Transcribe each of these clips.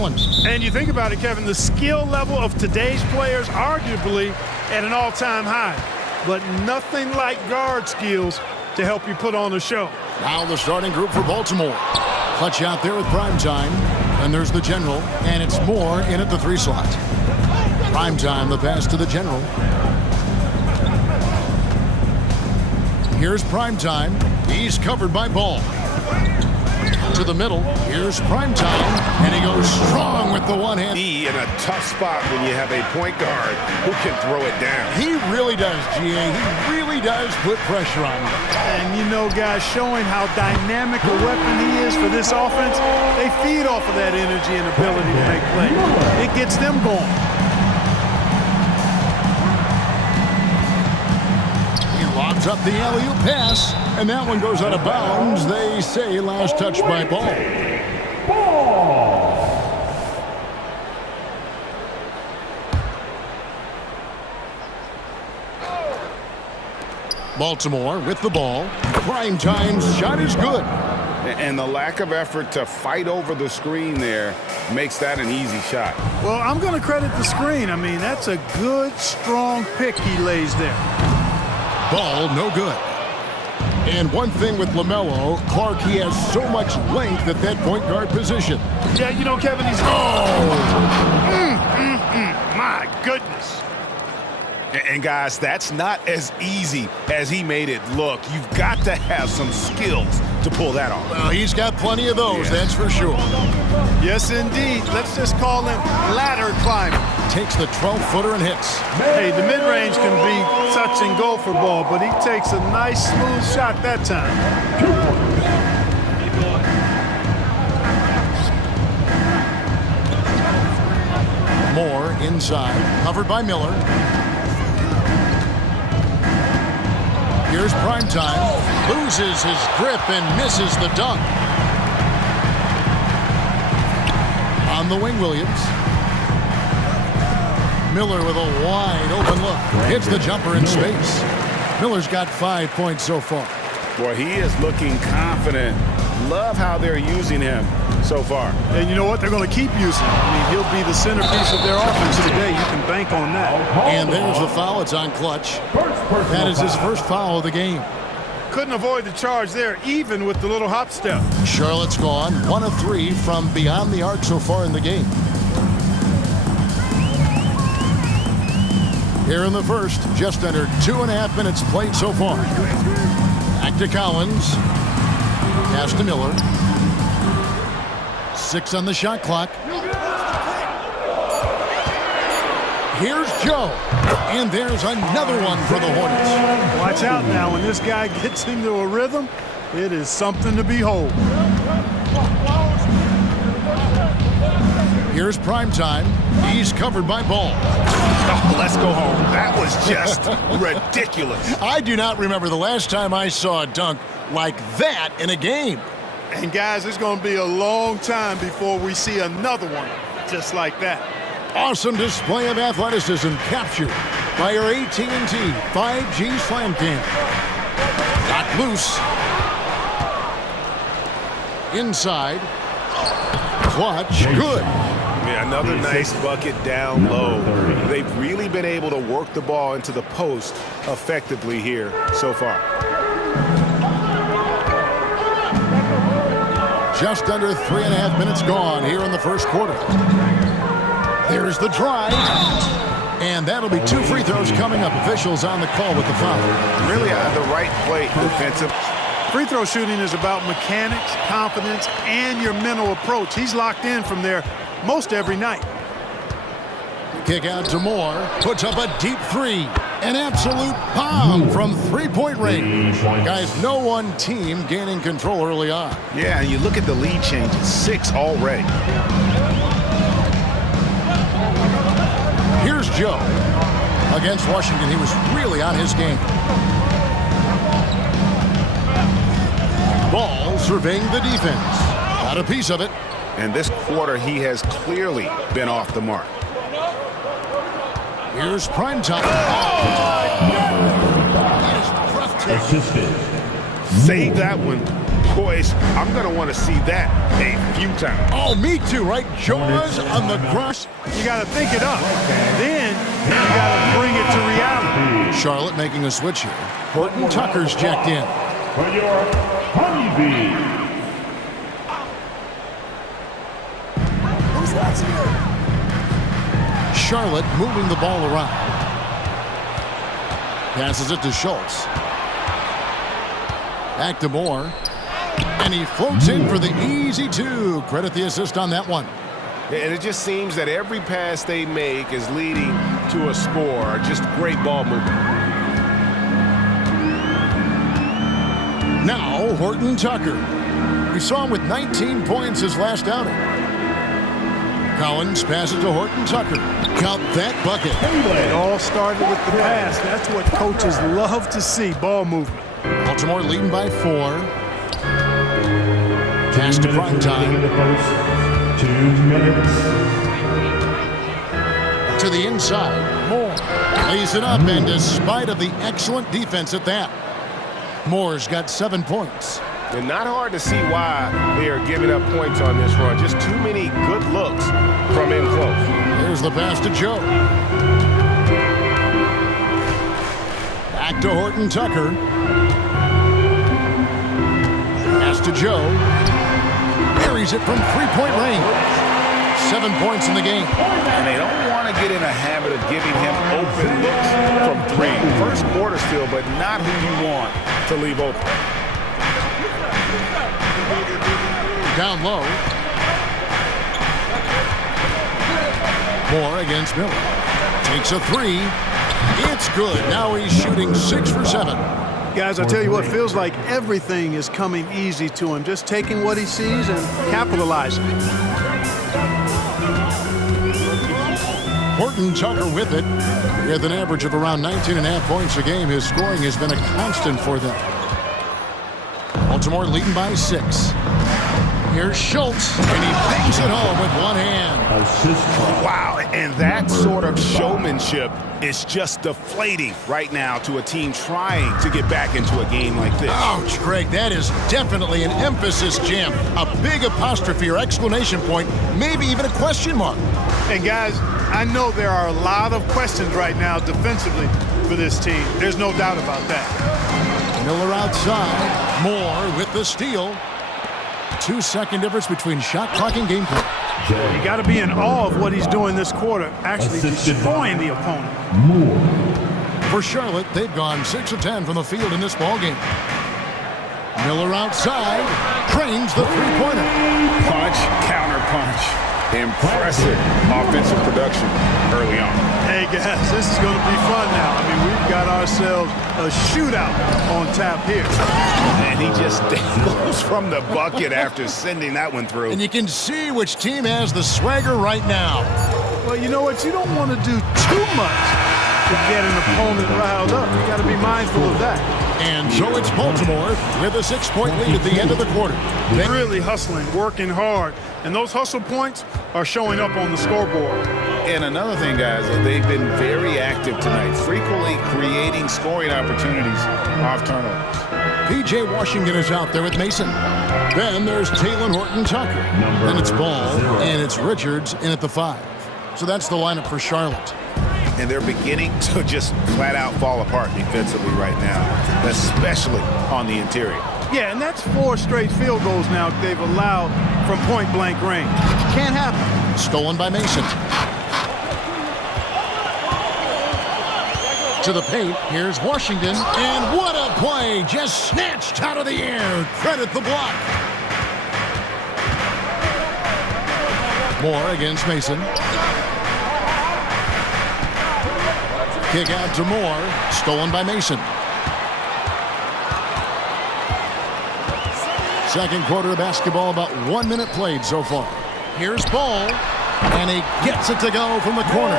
Collins. And you think about it, Kevin, the skill level of today's players arguably at an all-time high. But nothing like guard skills to help you put on a show. Now the starting group for Baltimore. Clutch out there with Primetime. And there's the General. And it's Moore in at the 3 slot. Primetime, the pass to the General. Here's Primetime. He's covered by Ball. To the middle. Here's Primetime. And he goes strong with the one-hand. He in a tough spot when you have a point guard who can throw it down. He really does, GA. He really does put pressure on you. And you know, guys, showing how dynamic a weapon he is for this offense, they feed off of that energy and ability to make plays. It gets them going. Lobs up the alley-oop pass, and that one goes out of bounds. They say last touch by Ball. Baltimore with the ball. Primetime's shot is good. And the lack of effort to fight over the screen there makes that an easy shot. Well, I'm going to credit the screen. I mean, that's a good, strong pick he lays there. Ball, no good. And one thing with LaMelo, Clark, he has so much length at that point guard position. Yeah, you know, Kevin, he's... My goodness. And guys, that's not as easy as he made it look. You've got to have some skills to pull that off. Well, he's got plenty of those, that's for sure. Yes, indeed. Let's just call him ladder climber. Takes the 12-footer and hits. Hey, the mid-range can be touch and go for Ball, but he takes a nice, smooth shot that time. Moore inside, covered by Miller. Here's Primetime, loses his grip and misses the dunk. On the wing, Williams. Miller with a wide open look. Hits the jumper in space. Miller's got 5 points so far. Boy, he is looking confident. Love how they're using him so far. And you know what? They're going to keep using him. I mean, he'll be the centerpiece of their offense today. You can bank on that. And there's the foul. It's on Clutch. That is his first foul of the game. Couldn't avoid the charge there, even with the little hop step. Charlotte's gone 1 of 3 from beyond the arc so far in the game. Here in the first, just under 2.5 minutes played so far. Back to Collins. Pass to Miller. 6 on the shot clock. Here's Joe. And there's another one for the Hornets. Watch out now. When this guy gets into a rhythm, it is something to behold. Here's Primetime. He's covered by Ball. Oh, let's go home. That was just ridiculous. I do not remember the last time I saw a dunk like that in a game. And guys, it's going to be a long time before we see another one just like that. Awesome display of athleticism captured by our AT&T 5G Slam Cam. Got loose. Inside. Clutch. Good. Yeah, another nice bucket down low. They've really been able to work the ball into the post effectively here so far. Just under 3.5 minutes gone here in the first quarter. There's the drive. And that'll be 2 free throws coming up. Officials on the call with the foul. Really out of the right play defensive. Free throw shooting is about mechanics, confidence, and your mental approach. He's locked in from there most every night. Kick out to Moore. Puts up a deep 3. An absolute bomb from 3-point range. Guys, no one team gaining control early on. Yeah, and you look at the lead changes. 6 already. Here's Joe. Against Washington, he was really on his game. Ball surveying the defense. Got a piece of it. And this quarter, he has clearly been off the mark. Here's Primetime. Save that one Boys, I'm going to want to see that a few times. Oh, me too, right? Jaws on the ground. You got to think it up. Then you got to bring it to reality. Charlotte making a switch here. Horton Tucker's checked in. For your Honeybee. Charlotte moving the ball around. Passes it to Schultz. Back to Moore. And he floats in for the easy two. Credit the assist on that one. And it just seems that every pass they make is leading to a score. Just great ball movement. Now Horton Tucker. We saw him with 19 points his last outing. Collins passes to Horton Tucker. Count that bucket. It all started with the pass. That's what coaches love to see, ball movement. Baltimore leading by 4. Pass to Primetime. 2 minutes. To the inside. Moore lays it up, and despite of the excellent defense at that, Moore's got 7 points. And not hard to see why they are giving up points on this run. Just too many good looks from in close. There's the pass to Joe. Back to Horton Tucker. Pass to Joe. Buries it from three-point range. 7 points in the game. And they don't want to get in a habit of giving him open looks from 3. First quarter still, but not who you want to leave open. Down low. Moore against Miller. Takes a 3. It's good. Now he's shooting 6 for 7. Guys, I tell you what, feels like everything is coming easy to him. Just taking what he sees and capitalizing. Horton Tucker with it. With an average of around 19.5 points a game, his scoring has been a constant for them. Baltimore leading by 6. Here's Schultz, and he bangs it home with one hand. Wow, and that sort of showmanship is just deflating right now to a team trying to get back into a game like this. Ouch, Greg, that is definitely an emphasis jam. A big apostrophe or exclamation point, maybe even a question mark. And guys, I know there are a lot of questions right now defensively for this team. There's no doubt about that. Miller outside. Moore with the steal. 2-second difference between shot clock and game clock. You got to be in awe of what he's doing this quarter, actually destroying the opponent. For Charlotte, they've gone 6 of 10 from the field in this ballgame. Miller outside, trains the three-pointer. Punch, counter punch. Impressive offensive production early on. Hey guys, this is going to be fun now. I mean, we've got ourselves a shootout on tap here. And he just goes from the bucket after sending that one through. And you can see which team has the swagger right now. Well, you know what? You don't want to do too much to get an opponent riled up. You got to be mindful of that. And so it's Baltimore with a 6-point lead at the end of the quarter. They're really hustling, working hard, and those hustle points are showing up on the scoreboard. And another thing, guys, they've been very active tonight, frequently creating scoring opportunities off turnovers. P.J. Washington is out there with Mason. Then there's Taylor Horton Tucker. Then it's Ball, and it's Richards in at the 5. So that's the lineup for Charlotte. And they're beginning to just flat out fall apart defensively right now, especially on the interior. Yeah, and that's 4 straight field goals now they've allowed from point-blank range. Can't happen. Stolen by Mason. To the paint, here's Washington, and what a play! Just snatched out of the air. Credit the block. Moore against Mason. Kick out to Moore. Stolen by Mason. Second quarter of basketball, about 1 minute played so far. Here's Ball, and he gets it to go from the corner.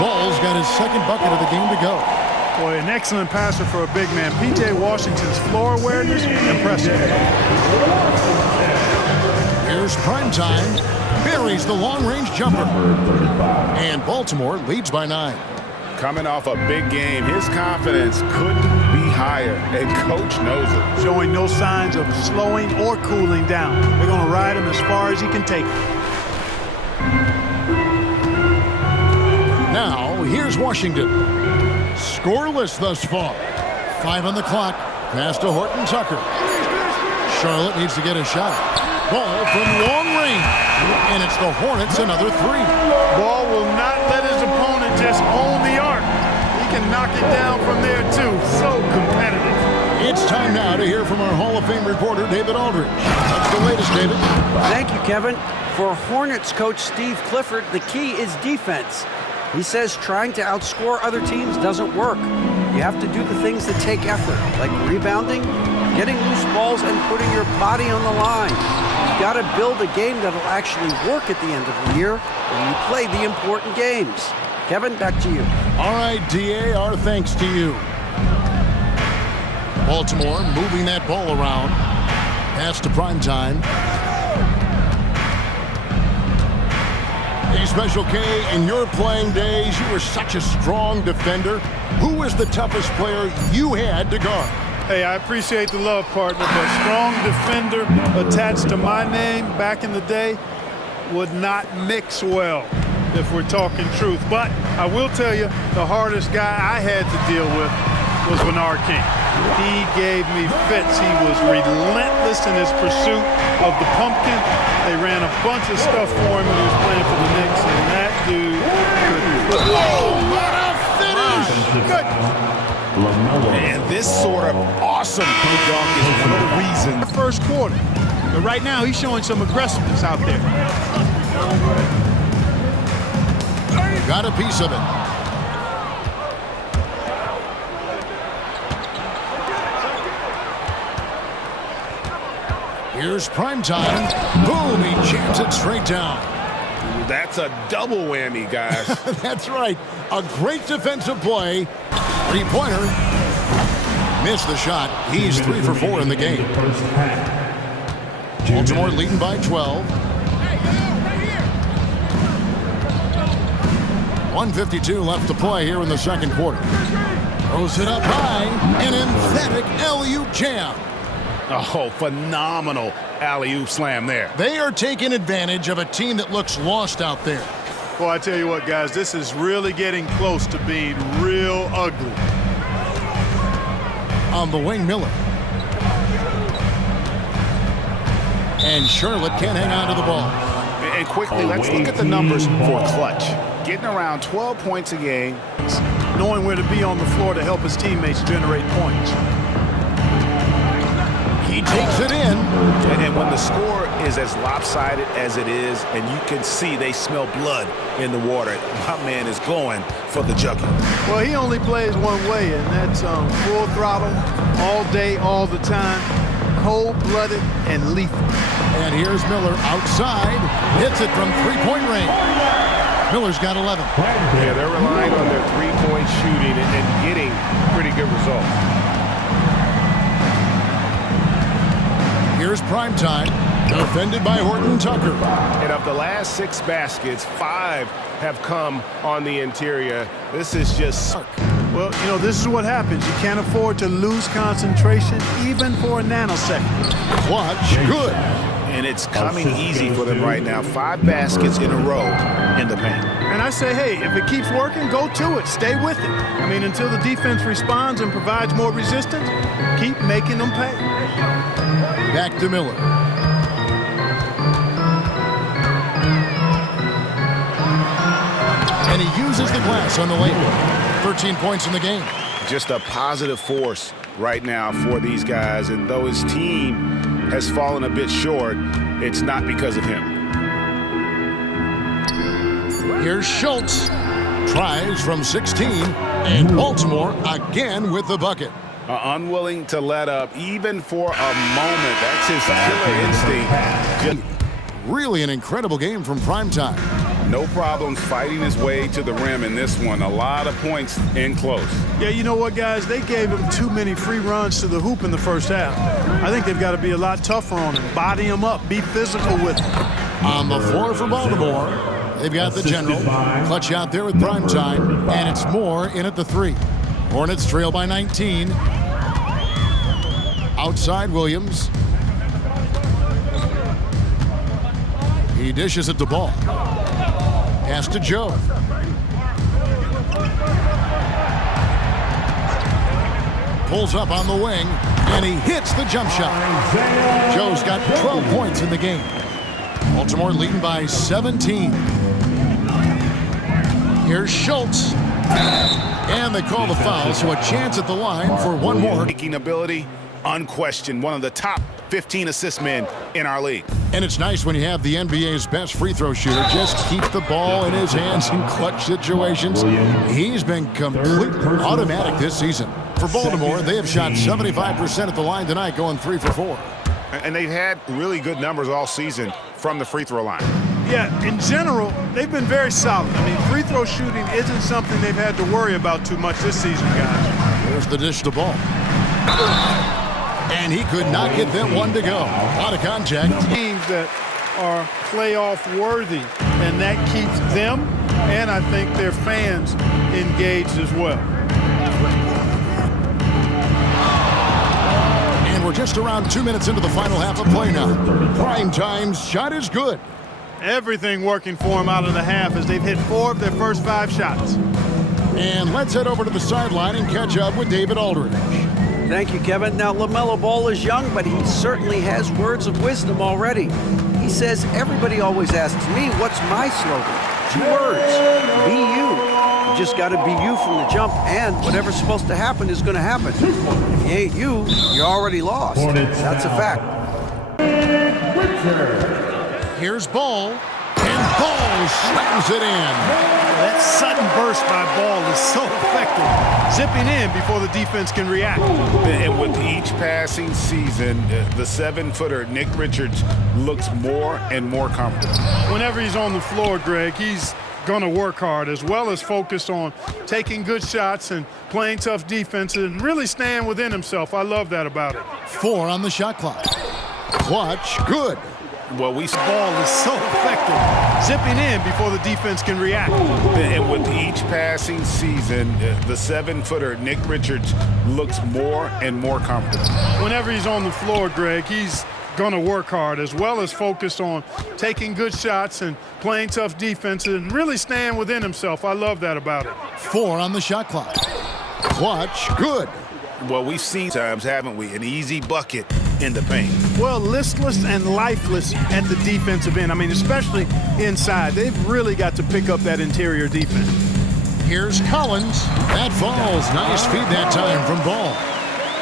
Ball's got his second bucket of the game to go. Boy, an excellent passer for a big man. P.J. Washington's floor awareness, impressive. Here's Primetime. Buries the long-range jumper. And Baltimore leads by 9. Coming off a big game, his confidence couldn't be higher, and coach knows it. Showing no signs of slowing or cooling down. They're going to ride him as far as he can take him. Now, here's Washington. Scoreless thus far. 5 on the clock. Pass to Horton Tucker. Charlotte needs to get a shot. Ball from long range. And it's the Hornets another 3. Ball will not let his opponent just own the arc. He can knock it down from there, too. So competitive. It's time now to hear from our Hall of Fame reporter, David Aldridge. What's the latest, David? Thank you, Kevin. For Hornets coach Steve Clifford, the key is defense. He says trying to outscore other teams doesn't work. You have to do the things that take effort, like rebounding, getting loose balls, and putting your body on the line. You've got to build a game that'll actually work at the end of the year when you play the important games. Kevin, back to you. All right, DA, our thanks to you. Baltimore moving that ball around. Pass to Primetime. Hey, Special K, in your playing days, you were such a strong defender. Who was the toughest player you had to guard? Hey, I appreciate the love, partner, but strong defender attached to my name back in the day would not mix well, if we're talking truth. But I will tell you, the hardest guy I had to deal with was Bernard King. He gave me fits. He was relentless in his pursuit of the pumpkin. They ran a bunch of stuff for him when he was playing for the Knicks, and that dude could... Oh, what a finish! Good. And this sort of awesome dunk is one of the reasons. First quarter. But right now, he's showing some aggressiveness out there. Got a piece of it. Here's Primetime. Boom, he jams it straight down. That's a double whammy, guys. That's right. A great defensive play. Three-pointer. Missed the shot. He's 3 for 4 in the game. Baltimore leading by 12. 1:52 left to play here in the second quarter. Throws it up high. An emphatic alley-oop jam. Oh, phenomenal alley-oop slam there. They are taking advantage of a team that looks lost out there. Well, I tell you what, guys, this is really getting close to being real ugly. On the wing, Miller. And Charlotte can't hang on to the ball. And quickly, let's look at the numbers for Clutch. Getting around 12 points a game. Knowing where to be on the floor to help his teammates generate points. He takes it in. And when the score is as lopsided as it is, and you can see they smell blood in the water, my man is going for the jugular. Well, he only plays one way, and that's full throttle, all day, all the time, cold-blooded and lethal. And here's Miller outside. Hits it from three-point range. Miller's got 11. Yeah, they're relying on their three-point shooting and getting pretty good results. Here's Primetime, defended by Horton Tucker. And of the last 6 baskets, 5 have come on the interior. This is just... Well, you know, this is what happens. You can't afford to lose concentration even for a nanosecond. Clutch, good. And it's coming easy for them right now. 5 baskets in a row in the paint. And I say, hey, if it keeps working, go to it. Stay with it. I mean, until the defense responds and provides more resistance, keep making them pay. Back to Miller. And he uses the glass on the layup. 13 points in the game. Just a positive force right now for these guys. And though his team has fallen a bit short, it's not because of him. Here's Schultz. Tries from 16. And Baltimore again with the bucket. Unwilling to let up even for a moment. That's his killer instinct. Really an incredible game from Primetime. No problems fighting his way to the rim in this one. A lot of points in close. Yeah, you know what, guys? They gave him too many free runs to the hoop in the first half. I think they've got to be a lot tougher on him. Body him up. Be physical with him. On the floor for Baltimore, they've got the general. Clutch out there with Primetime. And it's Moore in at the 3. Hornets trail by 19. Outside Williams. He dishes it to Ball. Pass to Joe. Pulls up on the wing, and he hits the jump shot. Joe's got 12 points in the game. Baltimore leading by 17. Here's Schultz. And they call the foul, so a chance at the line for one more. Making ability, unquestioned. One of the top 15 assist men in our league. And it's nice when you have the NBA's best free throw shooter just keep the ball in his hands in clutch situations. He's been completely automatic this season. For Baltimore, they have shot 75% at the line tonight, going 3 for 4. And they've had really good numbers all season from the free throw line. Yeah, in general, they've been very solid. I mean, free throw shooting isn't something they've had to worry about too much this season, guys. There's the dish to Ball. And he could not get that one to go. Out of contact. Teams that are playoff worthy, and that keeps them and I think their fans engaged as well. And we're just around 2 minutes into the final half of play now. Prime time's shot is good. Everything working for them out of the half as they've hit 4 of their first 5 shots. And let's head over to the sideline and catch up with David Aldridge. Thank you, Kevin. Now, LaMelo Ball is young, but he certainly has words of wisdom already. He says, everybody always asks me, what's my slogan? 2 words, be you. You just got to be you from the jump, and whatever's supposed to happen is going to happen. If you ain't you, you're already lost. That's a fact. Here's Ball, and Ball slams it in. That sudden burst by Ball is so effective, zipping in before the defense can react. And with each passing season, the 7-footer, Nick Richards, looks more and more comfortable. Whenever he's on the floor, Greg, he's going to work hard as well as focus on taking good shots and playing tough defense and really staying within himself. I love that about it. 4 on the shot clock. Clutch, good. Well, Ball is so effective, zipping in before the defense can react. And with each passing season, the 7-footer, Nick Richards, looks more and more comfortable. Whenever he's on the floor, Greg, he's going to work hard as well as focus on taking good shots and playing tough defense and really staying within himself. I love that about it. 4 on the shot clock. Clutch, good. Well, we've seen times, haven't we? An easy bucket in the paint. Well, listless and lifeless at the defensive end. I mean, especially inside. They've really got to pick up that interior defense. Here's Collins. That falls. Nice feed that time from Ball.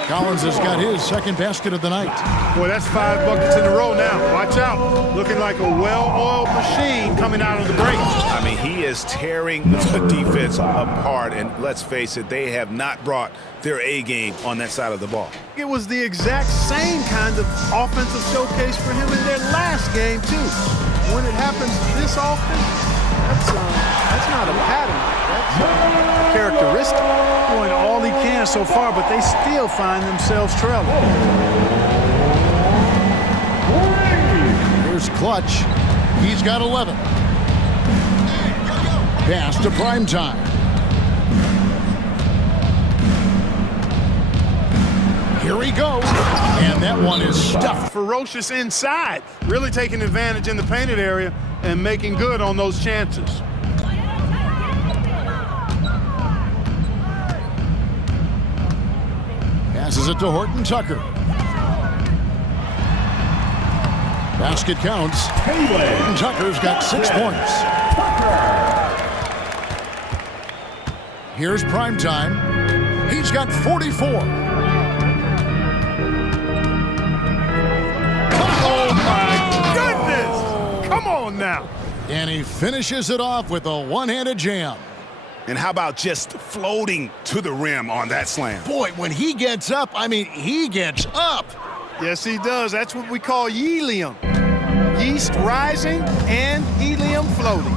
Collins has got his second basket of the night. Boy, that's 5 buckets in a row now. Watch out. Looking like a well-oiled machine coming out of the break. I mean, he is tearing the defense apart. And let's face it, they have not brought their A game on that side of the ball. It was the exact same kind of offensive showcase for him in their last game, too. When it happens this often, that's not a pattern. That's a characteristic. Doing all he can so far, but they still find themselves trailing. Here's Clutch. He's got 11. Pass to Primetime. Here he goes. And that one is stuffed. Ferocious inside. Really taking advantage in the painted area and making good on those chances. Passes it to Horton Tucker. Basket counts. Horton Tucker's got 6 points. Here's Primetime. He's got 44. Oh, my goodness! Come on now. And he finishes it off with a one-handed jam. And how about just floating to the rim on that slam? Boy, when he gets up, I mean, he gets up. Yes, he does. That's what we call helium. Yeast rising and helium floating.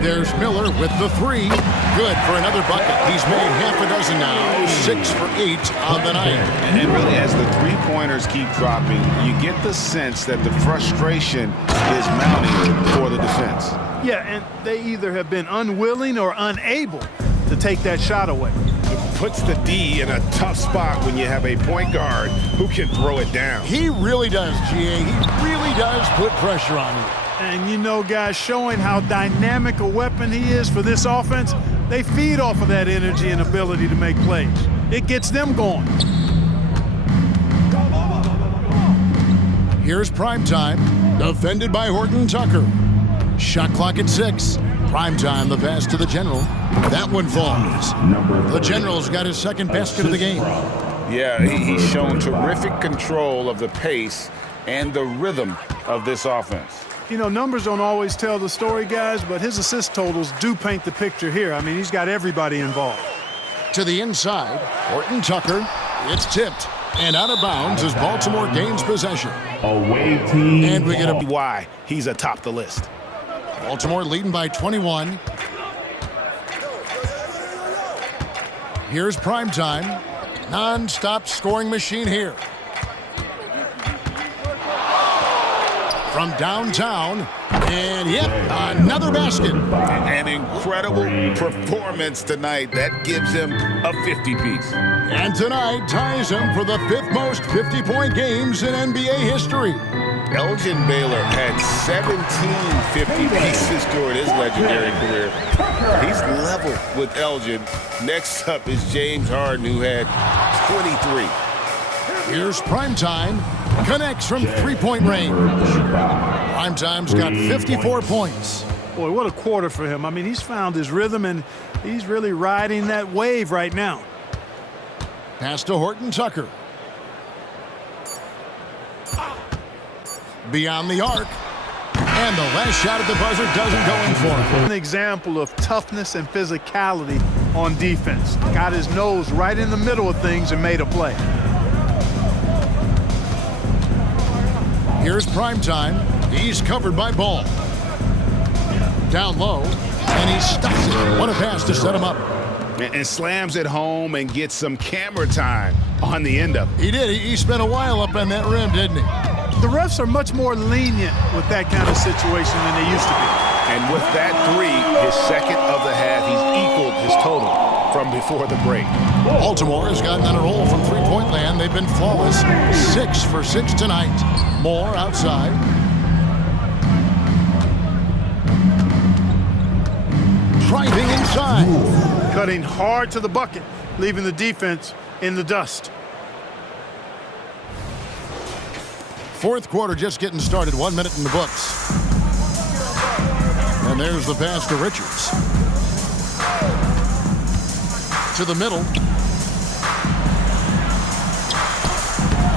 There's Miller with the 3. Good for another bucket. He's made half a dozen now. 6 for 8 on the night. And really, as the three-pointers keep dropping, you get the sense that the frustration is mounting for the defense. Yeah, and they either have been unwilling or unable to take that shot away. It puts the D in a tough spot when you have a point guard who can throw it down. He really does, GA. He really does put pressure on you. And you know, guys, showing how dynamic a weapon he is for this offense, they feed off of that energy and ability to make plays. It gets them going. Here's primetime, defended by Horton Tucker. Shot clock at 6. Primetime, the pass to the General. That one falls. The General's got his second basket of the game. Yeah, he's shown terrific control of the pace and the rhythm of this offense. You know, numbers don't always tell the story, guys, but his assist totals do paint the picture here. I mean, he's got everybody involved. To the inside, Horton Tucker. It's tipped. And out of bounds as Baltimore gains possession. Away team. And we get a Why he's atop the list. Baltimore leading by 21. Here's primetime. Non-stop scoring machine here. From downtown. And yep, another basket. An incredible performance tonight. That gives him a 50-piece. And tonight ties him for the 5th most 50-point games in NBA history. Elgin Baylor had 17 50-pieces during his legendary career. He's level with Elgin. Next up is James Harden, who had 23. Here's primetime. Connects from three-point range. Primetime's got 54 points. Boy, what a quarter for him. I mean, he's found his rhythm, and he's really riding that wave right now. Pass to Horton Tucker. Beyond the arc. And the last shot at the buzzer doesn't go in for him. An example of toughness and physicality on defense. Got his nose right in the middle of things and made a play. Here's primetime. He's covered by Ball. Down low, and he stops it. What a pass to set him up. And slams it home and gets some camera time on the end of it. He did. He spent a while up on that rim, didn't he? The refs are much more lenient with that kind of situation than they used to be. And with that three, his second of the half, he's equaled his total from before the break. Baltimore has gotten on a roll from three-point land. They've been flawless. 6 for 6 tonight. More outside. Driving inside. Cutting hard to the bucket, leaving the defense in the dust. Fourth quarter just getting started. 1 minute in the books. And there's the pass to Richards. To the middle.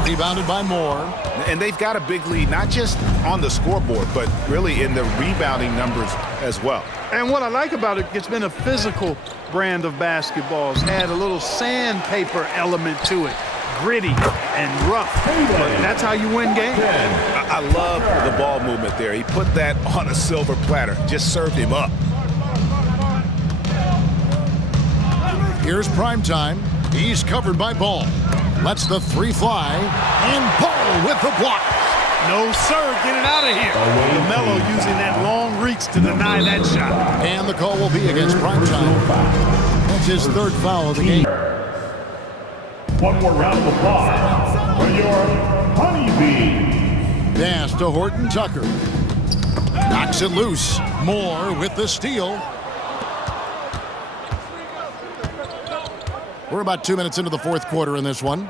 Rebounded by Moore. And they've got a big lead, not just on the scoreboard, but really in the rebounding numbers as well. And what I like about it, it's been a physical brand of basketball. It's had a little sandpaper element to it. Gritty and rough. But that's how you win games. I love the ball movement there. He put that on a silver platter. Just served him up. Here's primetime. He's covered by Ball. Lets the three fly. And Ball with the block. No, sir. Get it out of here. LaMelo using that long reach to deny that shot. And the call will be against primetime. That's his third foul of the game. One more round of applause for your Honeybee. Pass to Horton Tucker. Knocks it loose. Moore with the steal. We're about 2 minutes into the fourth quarter in this one.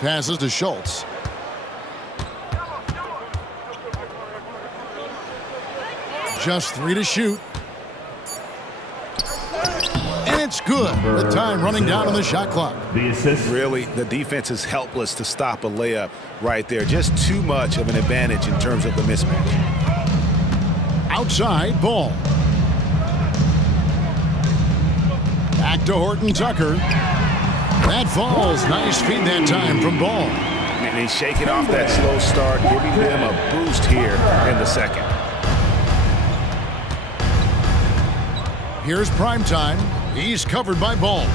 Passes to Schultz. Just 3 to shoot. And it's good. The time running down on the shot clock. The assist. Really, the defense is helpless to stop a layup right there. Just too much of an advantage in terms of the mismatch. Outside, Ball. Back to Horton Tucker. That falls. Nice feed that time from Ball. And he's shaking off that slow start, giving them a boost here in the second. Here's primetime. He's covered by Ball.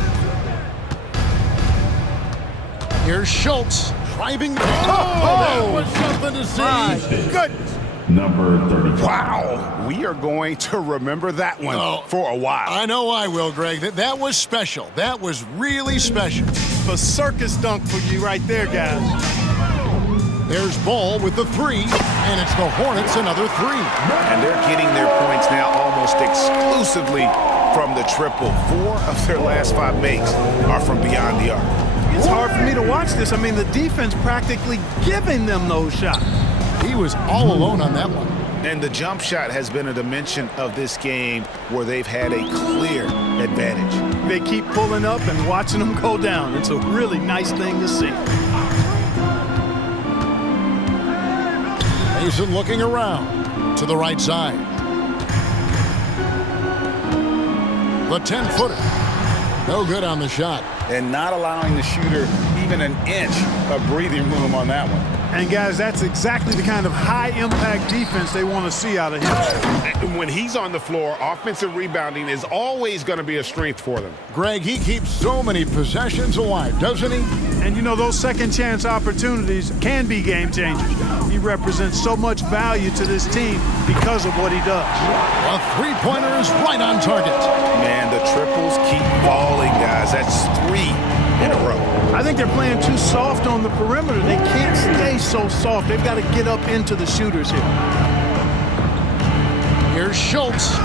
Here's Schultz driving. Oh, that was something to see. My goodness. number 35. Wow, we are going to remember that one for a while. I know I will, Greg. That was special. That was really special. A circus dunk for you right there, guys. There's Ball with the three, and it's the Hornets another three. And they're getting their points now almost exclusively from the triple. 4 of their last 5 makes are from beyond the arc. It's hard for me to watch this. I mean, the defense practically giving them those shots. He was all alone on that one. And the jump shot has been a dimension of this game where they've had a clear advantage. They keep pulling up and watching them go down. It's a really nice thing to see. Mason looking around to the right side. The 10-footer. No good on the shot. And not allowing the shooter even an inch of breathing room on that one. And, guys, that's exactly the kind of high-impact defense they want to see out of him. When he's on the floor, offensive rebounding is always going to be a strength for them. Greg, he keeps so many possessions alive, doesn't he? And, you know, those second-chance opportunities can be game-changers. He represents so much value to this team because of what he does. A three-pointer is right on target. Man, the triples keep falling, guys. That's 3 in a row. I think they're playing too soft on the perimeter. They can't stay so soft. They've got to get up into the shooters here. Here's Schultz.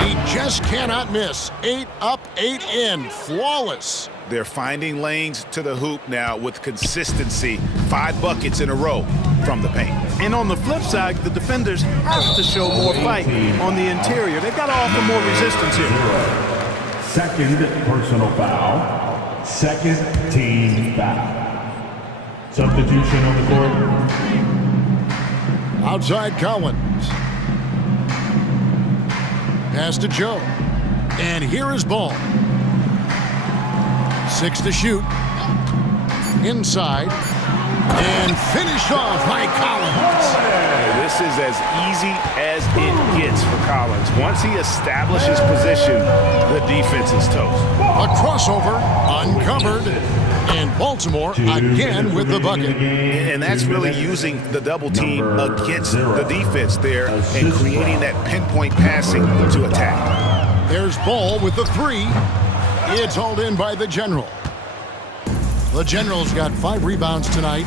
He just cannot miss. 8 up, 8 in. Flawless. They're finding lanes to the hoop now with consistency. 5 buckets in a row from the paint. And on the flip side, the defenders have to show more fight on the interior. They've got to offer more resistance here. Second personal foul. Second team foul. Substitution on the court. Outside Collins. Pass to Joe. And here is Ball. 6 to shoot. Inside. And finished off by Collins. This is as easy as it gets for Collins. Once he establishes position, the defense is toast. A crossover, uncovered, and Baltimore again with the bucket. And that's really using the double team against the defense there and creating that pinpoint passing to attack. There's Ball with the three. It's hauled in by the General. The General's got 5 rebounds tonight.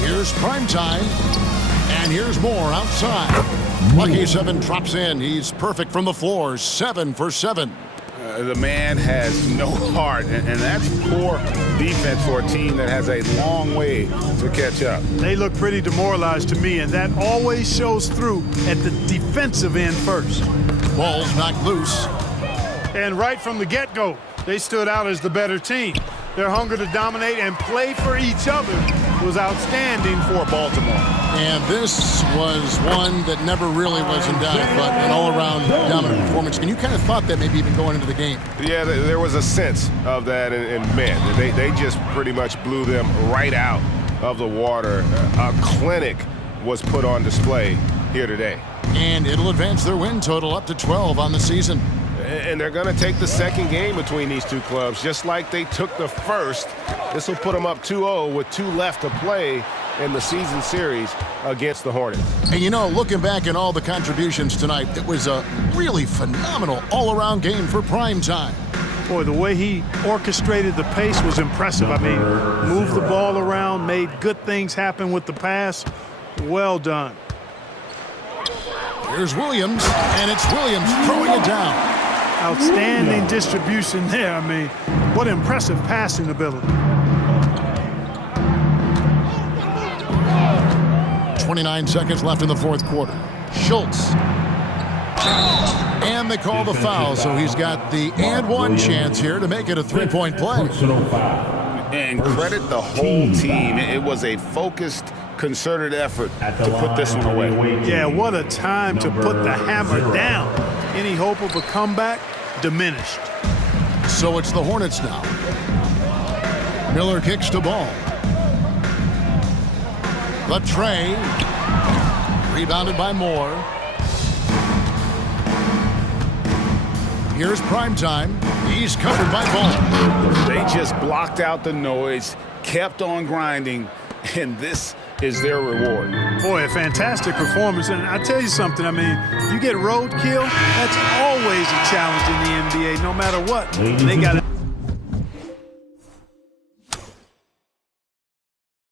Here's Primetime, and here's more outside. Lucky 7 drops in. He's perfect from the floor, 7 for 7. The man has no heart, and that's poor defense for a team that has a long way to catch up. They look pretty demoralized to me, and that always shows through at the defensive end first. Ball's knocked loose. And right from the get-go, they stood out as the better team. Their hunger to dominate and play for each other was outstanding for Baltimore. And this was one that never really was in doubt, but an all-around dominant performance. And you kind of thought that maybe even going into the game. Yeah, there was a sense of that, and man, they just pretty much blew them right out of the water. A clinic was put on display here today. And it'll advance their win total up to 12 on the season. And they're going to take the second game between these two clubs, just like they took the first. This will put them up 2-0 with 2 left to play in the season series against the Hornets. And you know, looking back at all the contributions tonight, it was a really phenomenal all-around game for Primetime. Boy, the way he orchestrated the pace was impressive. I mean, moved the ball around, made good things happen with the pass. Well done. Here's Williams, and it's Williams throwing it down. Outstanding distribution there. I mean, what impressive passing ability. 29 seconds left in the fourth quarter. Schultz. And they call the foul, so he's got the and one chance here to make it a three-point play. And credit the whole team. It was a focused, concerted effort to put this one away. Yeah, what a time to put the hammer down. Any hope of a comeback diminished. So it's the Hornets now. Miller kicks to Ball. The tray. Rebounded by Moore. Here's Primetime. He's covered by Ball. They just blocked out the noise, kept on grinding, and this is their reward. Boy, a fantastic performance. And I tell you something, I mean, you get roadkill, that's always a challenge in the NBA, no matter what. They got